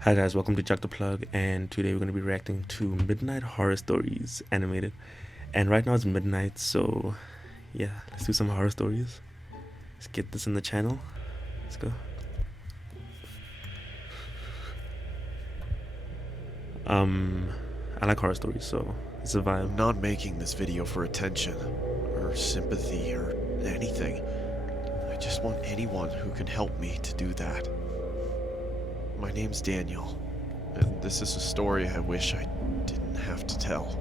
Hi guys, welcome to Jack the Plug, and today we're going to be reacting to Midnight Horror Stories animated. And right now it's midnight, so yeah, let's do some horror stories. Let's get this in the channel. Let's go. I like horror stories, so it's a vibe. I'm not making this video for attention, or sympathy, or anything. I just want anyone who can help me to do that. My name's Daniel, and this is a story I wish I didn't have to tell.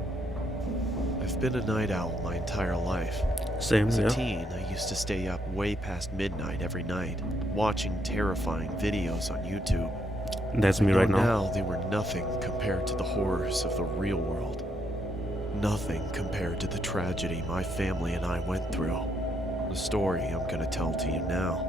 I've been a night owl my entire life. Same, As a yeah. teen, I used to stay up way past midnight every night, watching terrifying videos on YouTube. That's me right now. Now they were nothing compared to the horrors of the real world. Nothing compared to the tragedy my family and I went through. The story I'm gonna tell to you now.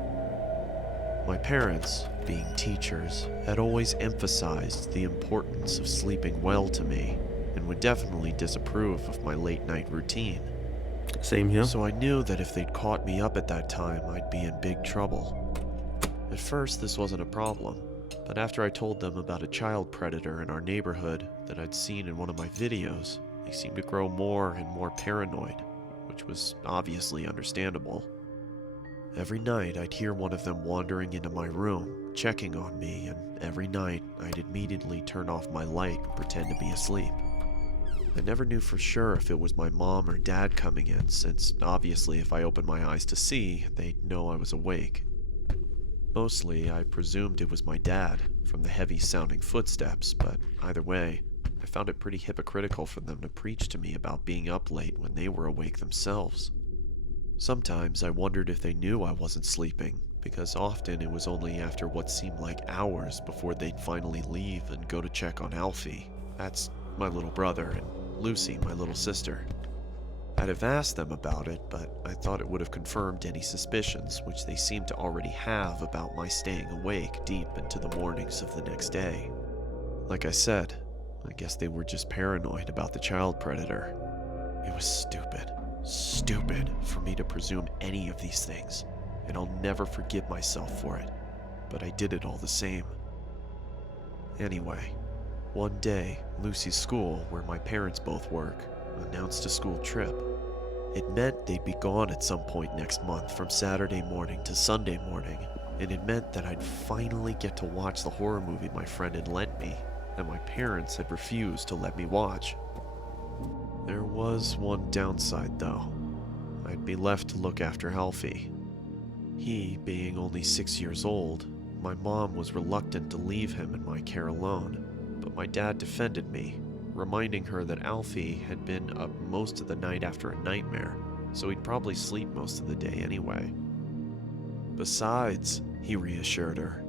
My parents, being teachers, had always emphasized the importance of sleeping well to me, and would definitely disapprove of my late night routine. Same here. So I knew that if they'd caught me up at that time, I'd be in big trouble. At first, this wasn't a problem, but after I told them about a child predator in our neighborhood that I'd seen in one of my videos, they seemed to grow more and more paranoid, which was obviously understandable. Every night, I'd hear one of them wandering into my room, checking on me, and every night, I'd immediately turn off my light and pretend to be asleep. I never knew for sure if it was my mom or dad coming in, since obviously if I opened my eyes to see, they'd know I was awake. Mostly, I presumed it was my dad, from the heavy-sounding footsteps, but either way, I found it pretty hypocritical for them to preach to me about being up late when they were awake themselves. Sometimes I wondered if they knew I wasn't sleeping, because often it was only after what seemed like hours before they'd finally leave and go to check on Alfie. That's my little brother, and Lucy, my little sister. I'd have asked them about it, but I thought it would have confirmed any suspicions which they seemed to already have about my staying awake deep into the mornings of the next day. Like I said, I guess they were just paranoid about the child predator. It was stupid for me to presume any of these things, and I'll never forgive myself for it, but I did it all the same. Anyway, one day, Lucy's school, where my parents both work, announced a school trip. It meant they'd be gone at some point next month from Saturday morning to Sunday morning, and it meant that I'd finally get to watch the horror movie my friend had lent me, that my parents had refused to let me watch. There was one downside, though. I'd be left to look after Alfie. He, being only 6 years old, my mom was reluctant to leave him in my care alone, but my dad defended me, reminding her that Alfie had been up most of the night after a nightmare, so he'd probably sleep most of the day anyway. Besides, he reassured her,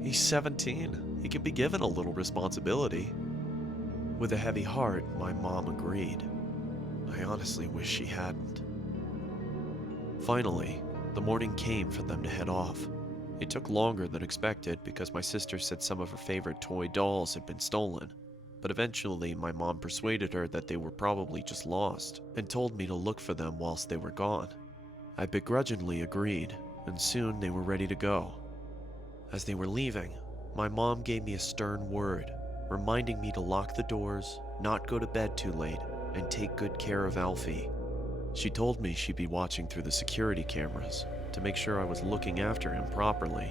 he's 17. He can be given a little responsibility. With a heavy heart, my mom agreed. I honestly wish she hadn't. Finally, the morning came for them to head off. It took longer than expected because my sister said some of her favorite toy dolls had been stolen, but eventually my mom persuaded her that they were probably just lost and told me to look for them whilst they were gone. I begrudgingly agreed, and soon they were ready to go. As they were leaving, my mom gave me a stern word, reminding me to lock the doors, not go to bed too late, and take good care of Alfie. She told me she'd be watching through the security cameras to make sure I was looking after him properly.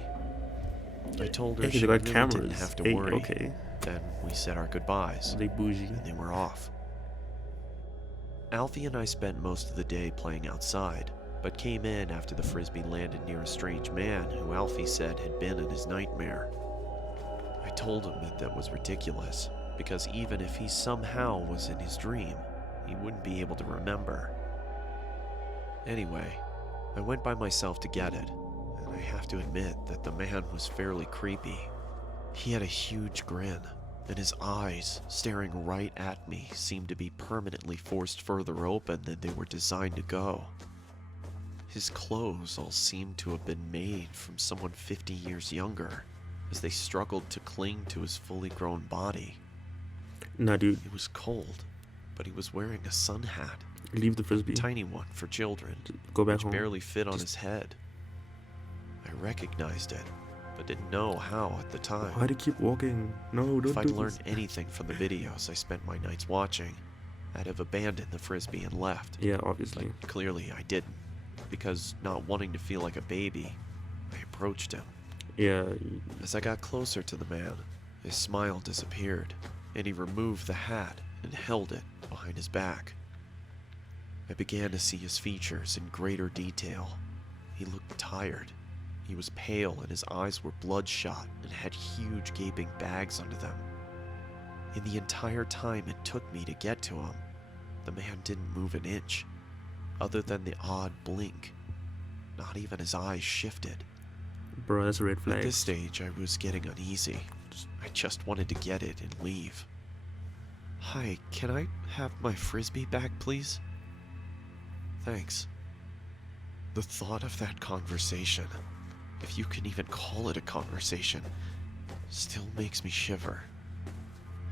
I told her Hey, she they got really cameras. didn't have to Hey, worry. okay. Then we said our goodbyes, They bougie. and they were off. Alfie and I spent most of the day playing outside, but came in after the frisbee landed near a strange man who Alfie said had been in his nightmare. I told him that was ridiculous, because even if he somehow was in his dream, he wouldn't be able to remember. Anyway, I went by myself to get it, and I have to admit that the man was fairly creepy. He had a huge grin, and his eyes, staring right at me, seemed to be permanently forced further open than they were designed to go. His clothes all seemed to have been made from someone 50 years younger, as they struggled to cling to his fully grown body. Nah, dude, It was cold, but he was wearing a sun hat, leave the a frisbee. tiny one for children, Go back which home. barely fit on his head. I recognized it. but didn't know how at the time. Why do you keep walking? No, If don't I'd do learned this. anything from the videos I spent my nights watching, I'd have abandoned the frisbee and left. Yeah, obviously. But clearly I didn't, because not wanting to feel like a baby, I approached him. Yeah, As I got closer to the man, his smile disappeared, and he removed the hat and held it behind his back. I began to see his features in greater detail. He looked tired. He was pale and his eyes were bloodshot and had huge gaping bags under them. In the entire time it took me to get to him, the man didn't move an inch, other than the odd blink. Not even his eyes shifted. bro, that's a red At flag. this stage, I was getting uneasy. I just wanted to get it and leave. Hi, can I have my frisbee back, please? Thanks. The thought of that conversation, if you can even call it a conversation, still makes me shiver.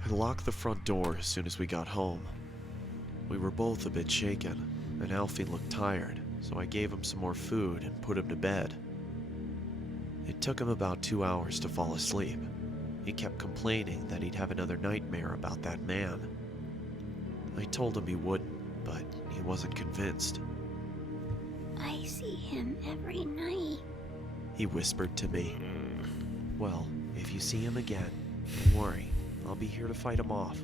I locked the front door as soon as we got home. We were both a bit shaken, and Alfie looked tired, so I gave him some more food and put him to bed. It took him about 2 hours to fall asleep. He kept complaining that he'd have another nightmare about that man. I told him he wouldn't, but he wasn't convinced. I see him every night. He whispered to me. Well, if you see him again, don't worry, I'll be here to fight him off.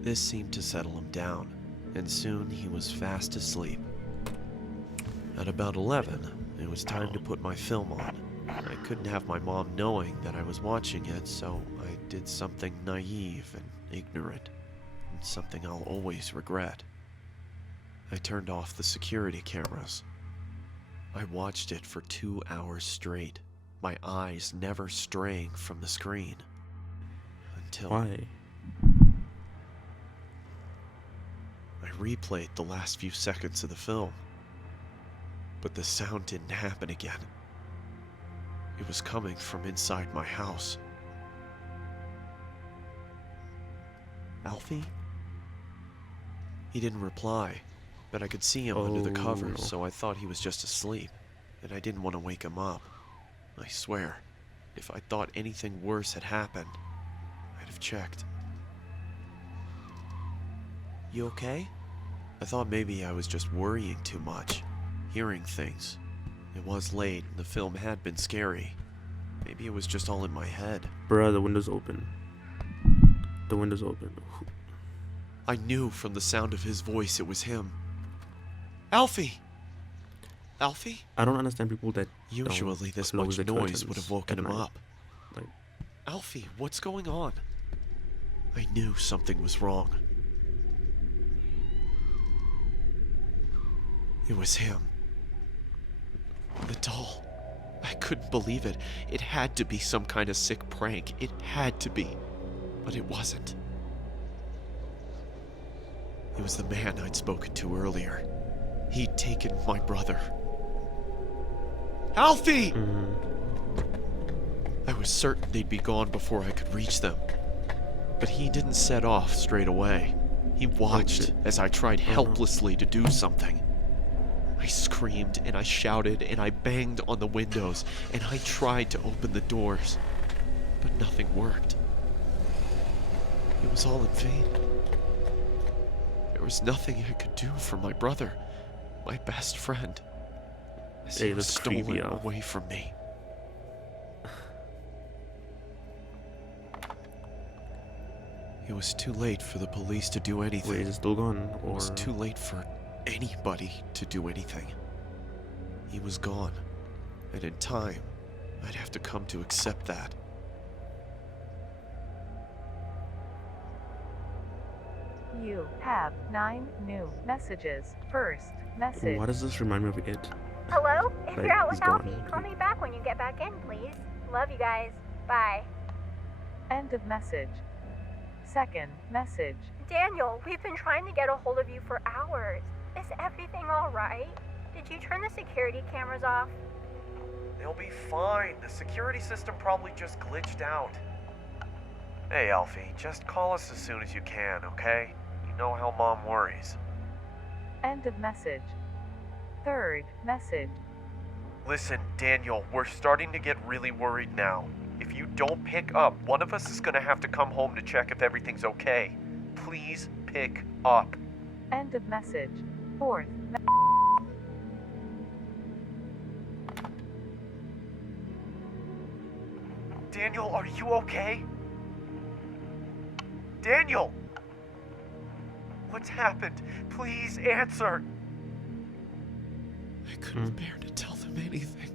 This seemed to settle him down, and soon he was fast asleep. At about 11, it was time to put my film on. I couldn't have my mom knowing that I was watching it, so I did something naive and ignorant, and something I'll always regret. I turned off the security cameras. I watched it for 2 hours straight, my eyes never straying from the screen. Until Why? I replayed the last few seconds of the film. But the sound didn't happen again. It was coming from inside my house. Alfie? He didn't reply, but I could see him under the Oh, covers, no. so I thought he was just asleep, and I didn't want to wake him up. I swear, if I thought anything worse had happened, I'd have checked. You okay? I thought maybe I was just worrying too much, hearing things. It was late, and the film had been scary. Maybe it was just all in my head. Bruh, the window's open. The window's open. I knew from the sound of his voice it was him. Alfie! Alfie? I don't understand people that Usually this close much the noise curtains would have woken at him night. up. Like, Alfie, what's going on? I knew something was wrong. It was him. The doll. I couldn't believe it. It had to be some kind of sick prank. It had to be. But it wasn't. It was the man I'd spoken to earlier. He'd taken my brother. Alfie! I was certain they'd be gone before I could reach them. But he didn't set off straight away. He watched shit. as I tried helplessly to do something. I screamed and I shouted and I banged on the windows and I tried to open the doors, but nothing worked. It was all in vain. There was nothing I could do for my brother, my best friend, as he Hey, was that's creepy, stolen Alf. away from me. It was too late for the police to do anything. wait, is it still gone? It Or was too late for anybody to do anything. He was gone, and in time, I'd have to come to accept that. You have 9 new messages. First message. why does this remind me of it? Hello? If Like, you're out he's with Alfie, gone. call me back when you get back in, please. Love you guys. Bye. End of message. Second message. Daniel, we've been trying to get a hold of you for hours. Is everything alright? Did you turn the security cameras off? They'll be fine. The security system probably just glitched out. Hey, Alfie, just call us as soon as you can, okay? You know how Mom worries. End of message. Third message. Listen, Daniel, we're starting to get really worried now. If you don't pick up, one of us is gonna have to come home to check if everything's okay. Please pick up. End of message. Fourth. Daniel, are you okay? Daniel! What's happened? Please answer! I couldn't bear to tell them anything.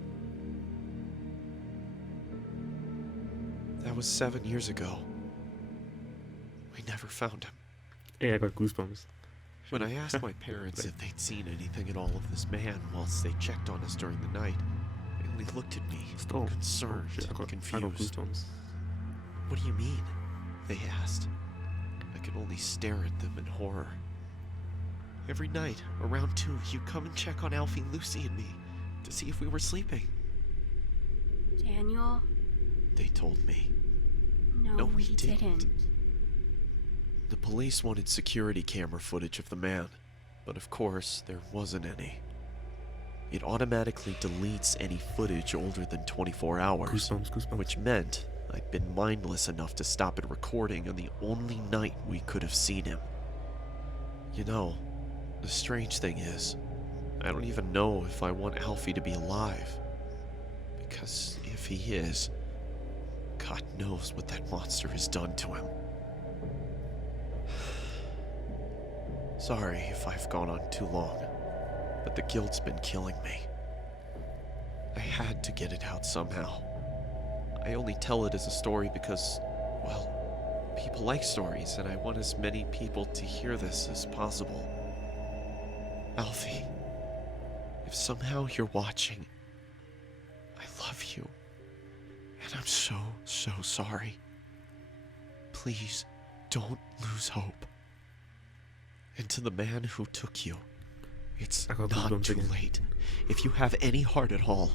That was 7 years ago. We never found him. Hey, I got goosebumps. When I asked my parents if they'd seen anything at all of this man whilst they checked on us during the night, they only looked at me, Still concerned shit, I and got confused. goosebumps. What do you mean? They asked. I could only stare at them in horror. Every night, around 2, you'd come and check on Alfie, Lucy, and me to see if we were sleeping. Daniel? They told me. No, we we didn't. didn't. The police wanted security camera footage of the man, but of course, there wasn't any. It automatically deletes any footage older than 24 hours, Goosebumps. which meant I'd been mindless enough to stop it recording on the only night we could have seen him. You know, the strange thing is, I don't even know if I want Alfie to be alive. Because if he is, God knows what that monster has done to him. Sorry if I've gone on too long, but the guilt's been killing me. I had to get it out somehow. I only tell it as a story because, well, people like stories, and I want as many people to hear this as possible. Alfie, if somehow you're watching, I love you, and I'm so sorry. Please, don't lose hope. And to the man who took you, it's I got not goosebumps too again. late. If you have any heart at all,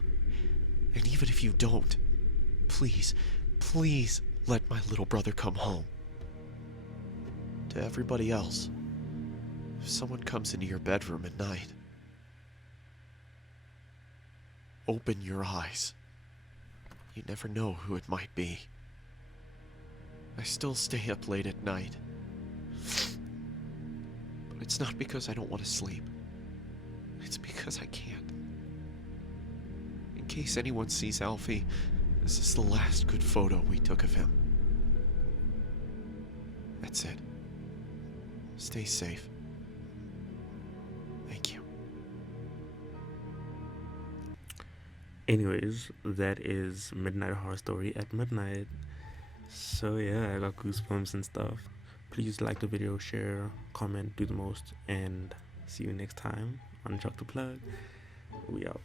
and even if you don't, please let my little brother come home. To everybody else, if someone comes into your bedroom at night, open your eyes. You never know who it might be. I still stay up late at night. But it's not because I don't want to sleep. It's because I can't. In case anyone sees Alfie, this is the last good photo we took of him. That's it. Stay safe. Thank you. Anyways, that is Midnight Horror Story at midnight. So yeah, I got goosebumps and stuff. Please like the video, share, comment, do the most, and see you next time on Chuck the Plug. We out.